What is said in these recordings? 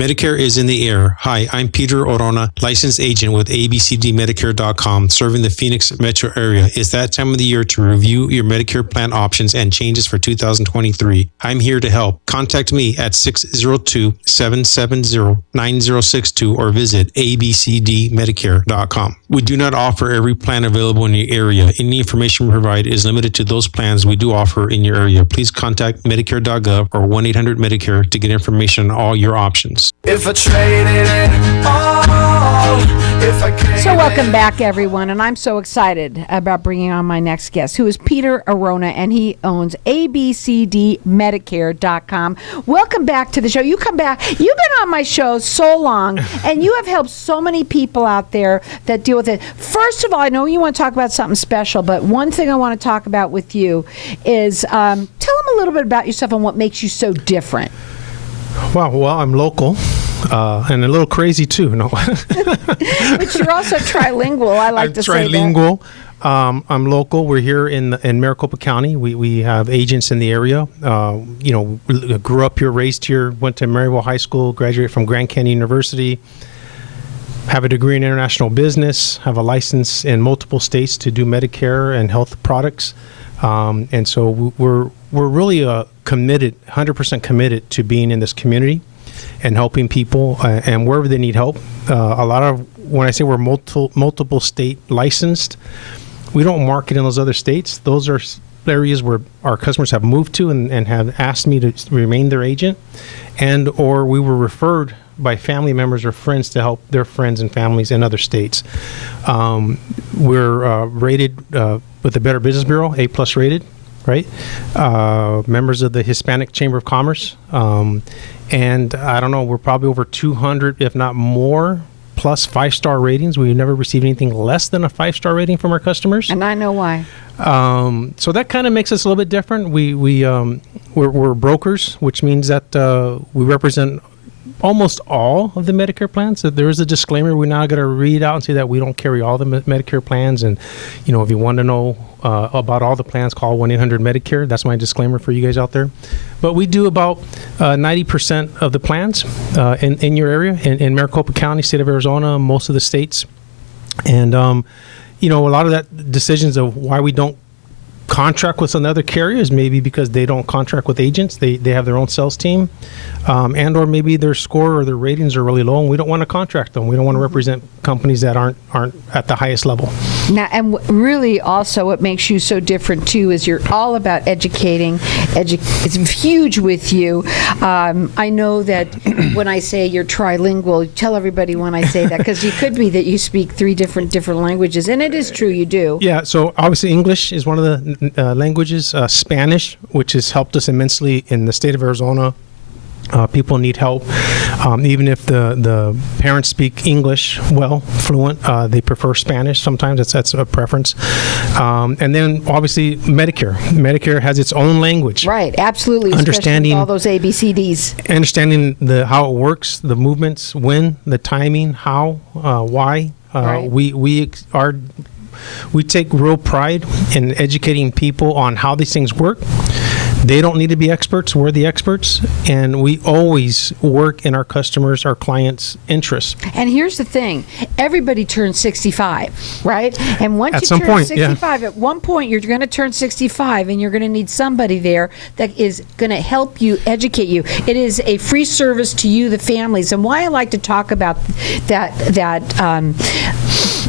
Medicare is in the air. Hi, I'm Peter Orona, licensed agent with ABCD serving the Phoenix metro area. It's that time of the year to review your Medicare plan options and changes for 2023. I'm here to help. Contact me at 602-770-9062 or visit abcdmedicare.com. We do not offer every plan available in your area. Any information we provide is limited to those plans we do offer in your area. Please contact Medicare.gov or 1-800-Medicare to get information on all your options. If I traded it all, if I can't. So welcome back, everyone, and I'm so excited about bringing on my next guest, who is Peter Arona, and he owns ABCDMedicare.com. Welcome back to the show. You come back. You've been on my show so long, and you have helped so many people out there that deal with it. First of all, I know you want to talk about something special, but one thing I want to talk about with you is tell them a little bit about yourself and what makes you so different. Wow, well, I'm local and a little crazy too. No, but you're also trilingual. I like to say that. Trilingual. I'm local. We're here in Maricopa County. We have agents in the area. Grew up here, raised here, went to Maryville High School, graduated from Grand Canyon University. Have a degree in international business. Have a license in multiple states to do Medicare and health products. And so we're really committed, 100% committed to being in this community and helping people and wherever they need help. A lot of, when I say we're multiple state licensed, we don't market in those other states. Those are areas where our customers have moved to and have asked me to remain their agent, and or we were referred by family members or friends to help their friends and families in other states. We're rated with the Better Business Bureau, A+ rated, right? Members of the Hispanic Chamber of Commerce. And I don't know, we're probably over 200, if not more, plus 5-star ratings. We've never received anything less than a 5-star rating from our customers. And I know why. So that kind of makes us a little bit different. We're brokers, which means that we represent almost all of the Medicare plans. So there is a disclaimer we're not going to read out and say that we don't carry all the Medicare plans. And, if you want to know about all the plans, call 1-800-Medicare. That's my disclaimer for you guys out there. But we do about 90% of the plans in your area, in Maricopa County, state of Arizona, most of the states. And, a lot of that decisions of why we don't contract with another carrier is maybe because they don't contract with agents. They have their own sales team, and or maybe their score or their ratings are really low, and we don't want to contract them. We don't want to represent companies that aren't at the highest level. Now, and really also what makes you so different too is you're all about educating. It's huge with you. I know that when I say you're trilingual, tell everybody when I say that, because you could be that you speak 3 different languages, and it is true you do. Yeah, so obviously English is one of the languages. Spanish, which has helped us immensely in the state of Arizona. People need help. Even if the parents speak English well, fluent, they prefer Spanish sometimes. That's a preference. And then obviously Medicare. Medicare has its own language. Right, absolutely. Understanding all those ABCDs. Understanding how it works, the movements, when, the timing, how, why. Right. We take real pride in educating people on how these things work. They don't need to be experts. We're the experts. And we always work in our customers, our clients' interests. And here's the thing. Everybody turns 65, right? And once at you some turn point, 65, at one point you're going to turn 65 and you're going to need somebody there that is going to help you, educate you. It is a free service to you, the families. And why I like to talk about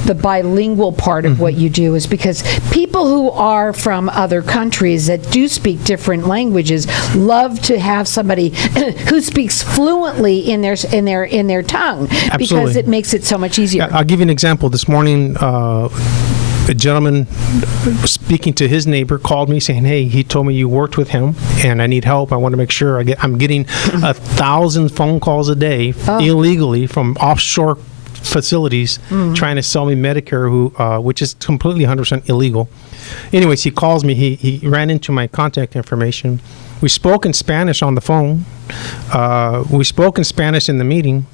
the bilingual part of what you do is because people who are from other countries that do speak different languages love to have somebody who speaks fluently in their tongue. Absolutely. Because it makes it so much easier. I'll give you an example. This morning, a gentleman speaking to his neighbor called me saying, hey, he told me you worked with him and I need help. I want to make sure I'm getting 1,000 phone calls a day illegally from offshore facilities trying to sell me Medicare, which is completely 100% illegal. Anyways, he calls me. He ran into my contact information. We spoke in Spanish on the phone. We spoke in Spanish in the meeting.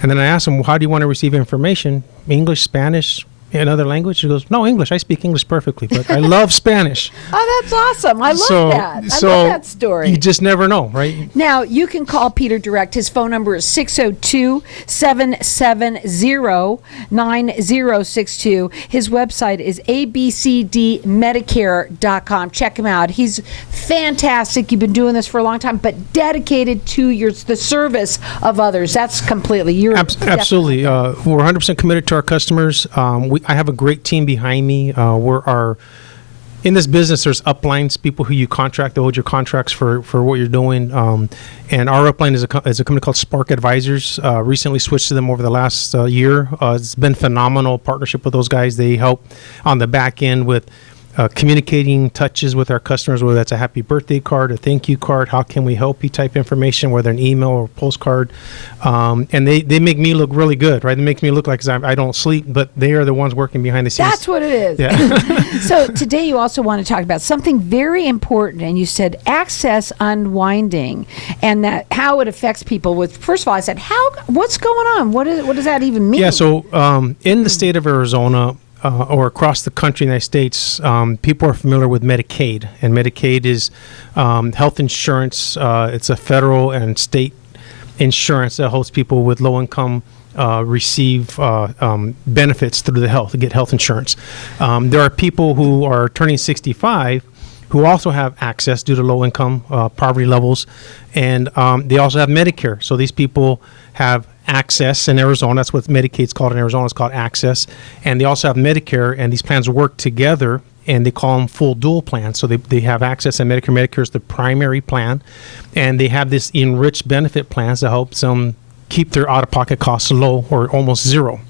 And then I asked him, well, how do you want to receive information? English, Spanish? another language? She goes, no, English. I speak English perfectly, but I love Spanish. Oh, that's awesome. I love that. I love that story. You just never know, right? Now, you can call Peter direct. His phone number is 602-770-9062. His website is abcdmedicare.com. Check him out. He's fantastic. You've been doing this for a long time, but dedicated to the service of others. That's completely, you're absolutely. We're 100% committed to our customers. I have a great team behind me. In this business, there's uplines, people who you contract, they hold your contracts for what you're doing. And our upline is a company called Spark Advisors. Recently switched to them over the last year. It's been phenomenal partnership with those guys. They help on the back end with communicating touches with our customers, whether that's a happy birthday card, a thank you card, how can we help you type information, whether an email or postcard. And they make me look really good, right? They make me look like I don't sleep, but they are the ones working behind the scenes. That's what it is. Yeah. So today you also want to talk about something very important, and you said access unwinding, and that how it affects people. With first of all, I said, what's going on? What does that even mean? Yeah. So in the state of Arizona, or across the country, United States, people are familiar with Medicaid, and Medicaid is health insurance. It's a federal and state insurance that helps people with low income receive benefits through the health to get health insurance. There are people who are turning 65 who also have access due to low income poverty levels, and they also have Medicare. So these people have access in Arizona. That's what Medicaid's called in Arizona. It's called access. And they also have Medicare, and these plans work together, and they call them full dual plans. So they have access and Medicare. Medicare is the primary plan, and they have this enriched benefit plans that helps them keep their out-of-pocket costs low or almost zero.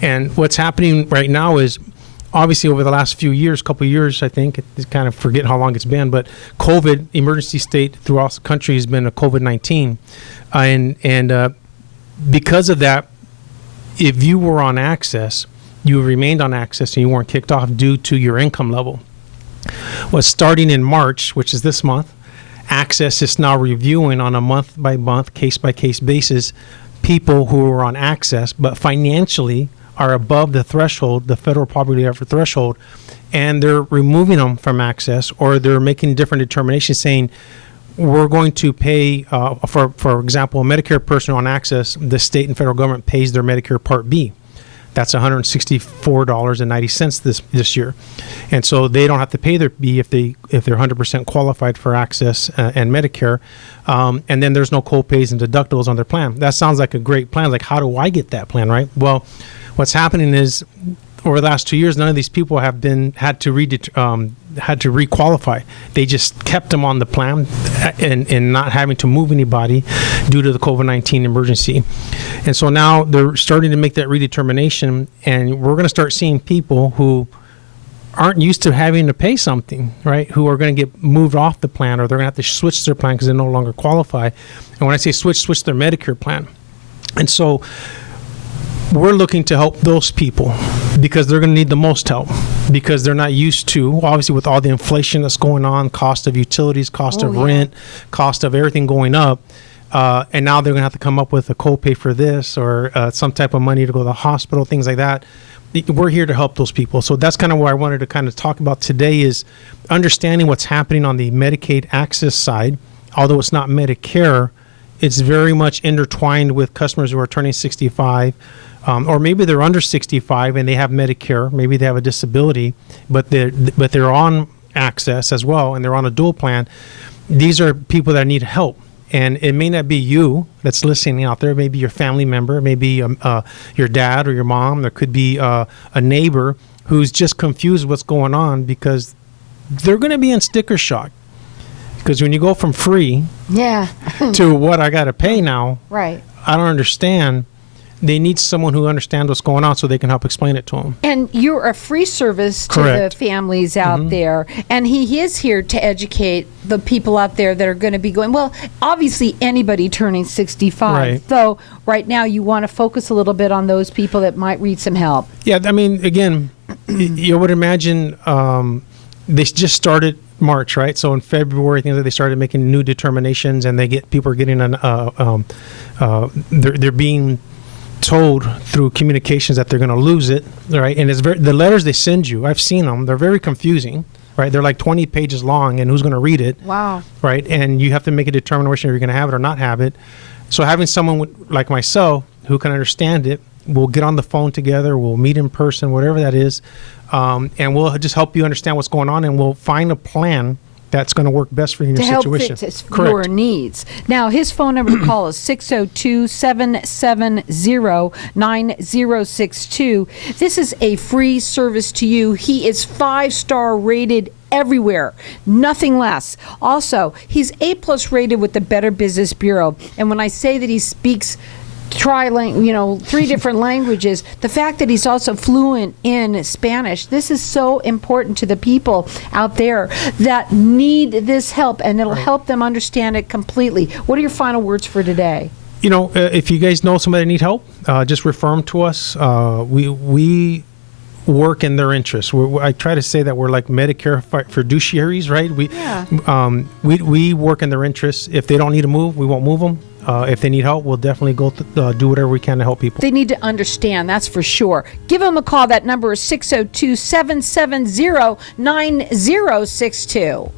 And what's happening right now is, obviously over the last few years, couple of years, I think, it's kind of forgetting how long it's been, but COVID, emergency state throughout the country has been a COVID-19. And because of that, if you were on access, you remained on access and you weren't kicked off due to your income level. Well, starting in March, which is this month, access is now reviewing on a month-by-month, case-by-case basis people who are on access but financially are above the threshold, the federal poverty level threshold, and they're removing them from access, or they're making different determinations saying, we're going to pay, for example, a Medicare person on access, the state and federal government pays their Medicare Part B. That's $164.90 this year. And so they don't have to pay their B if they're 100% qualified for access and Medicare. And then there's no co-pays and deductibles on their plan. That sounds like a great plan. Like, how do I get that plan, right? Well, what's happening is, over the last 2 years, none of these people have had to requalify. They just kept them on the plan and not having to move anybody due to the COVID-19 emergency. And so now they're starting to make that redetermination, and we're going to start seeing people who aren't used to having to pay something, right, who are going to get moved off the plan, or they're going to have to switch their plan because they no longer qualify. And when I say switch their Medicare plan. And so we're looking to help those people because they're going to need the most help, because they're not used to, obviously with all the inflation that's going on, cost of utilities, cost of rent, cost of everything going up. And now they're going to have to come up with a copay for this, or some type of money to go to the hospital, things like that. We're here to help those people. So that's kind of what I wanted to kind of talk about today, is understanding what's happening on the Medicaid access side. Although it's not Medicare, it's very much intertwined with customers who are turning 65. Or maybe they're under 65 and they have Medicare. Maybe they have a disability, but they're on access as well, and they're on a dual plan. These are people that need help, and it may not be you that's listening out there. Maybe your family member, maybe your dad or your mom. There could be a neighbor who's just confused what's going on, because they're going to be in sticker shock. Because when you go from free to what I got to pay now, right? I don't understand. They need someone who understands what's going on so they can help explain it to them. And you're a free service to the families out there. And he is here to educate the people out there that are going to be going, well, obviously anybody turning 65. Right. So right now you want to focus a little bit on those people that might need some help. Yeah, I mean, again, you would imagine they just started March, right? So in February, things like they started making new determinations, and people are getting they're being told through communications that they're going to lose it, right? And it's the letters they send you, I've seen them, they're very confusing, right? They're like 20 pages long, and who's going to read it? Wow. Right? And you have to make a determination if you're going to have it or not have it. So having someone like myself who can understand it, we'll get on the phone together, we'll meet in person, whatever that is, and we'll just help you understand what's going on, and we'll find a plan that's going to work best for you in To your help situation. fit Correct. your needs. Now, his phone number to call is 602-770-9062. This is a free service to you. He is 5-star rated everywhere, nothing less. Also, he's A+ rated with the Better Business Bureau. And when I say that he speaks 3 different languages, the fact that he's also fluent in Spanish, this is so important to the people out there that need this help, and it'll help them understand it completely. What are your final words for today? If you guys know somebody that need help, just refer them to us. We work in their interests. I try to say that we're like Medicare fiduciaries, right? We work in their interests. If they don't need to move, we won't move them. If they need help, we'll definitely go do whatever we can to help people. They need to understand, that's for sure. Give them a call. That number is 602-770-9062.